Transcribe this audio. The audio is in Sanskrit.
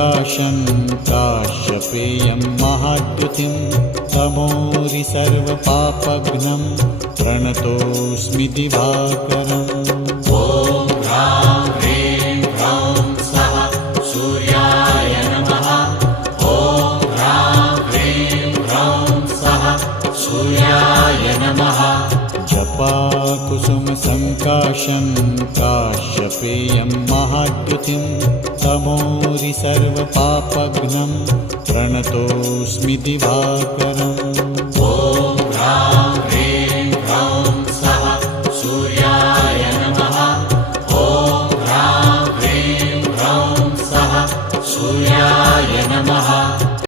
सङ्काशं काश्यपेयं महाद्युतिं तमोरि सर्वपापघ्नं प्रणतोऽस्मि दिवाकरम्। ॐ ह्रां ह्रीं ह्रौं स्वः सूर्याय नमः। ॐ ह्रां ह्रीं ह्रौं स्वः सूर्याय नमः। जपाकुसुमसङ्काशं काश्यपेयं महाद्युतिं तमोरि सर्वपापघ्नं प्रणतोऽस्मि दिवाकरम्।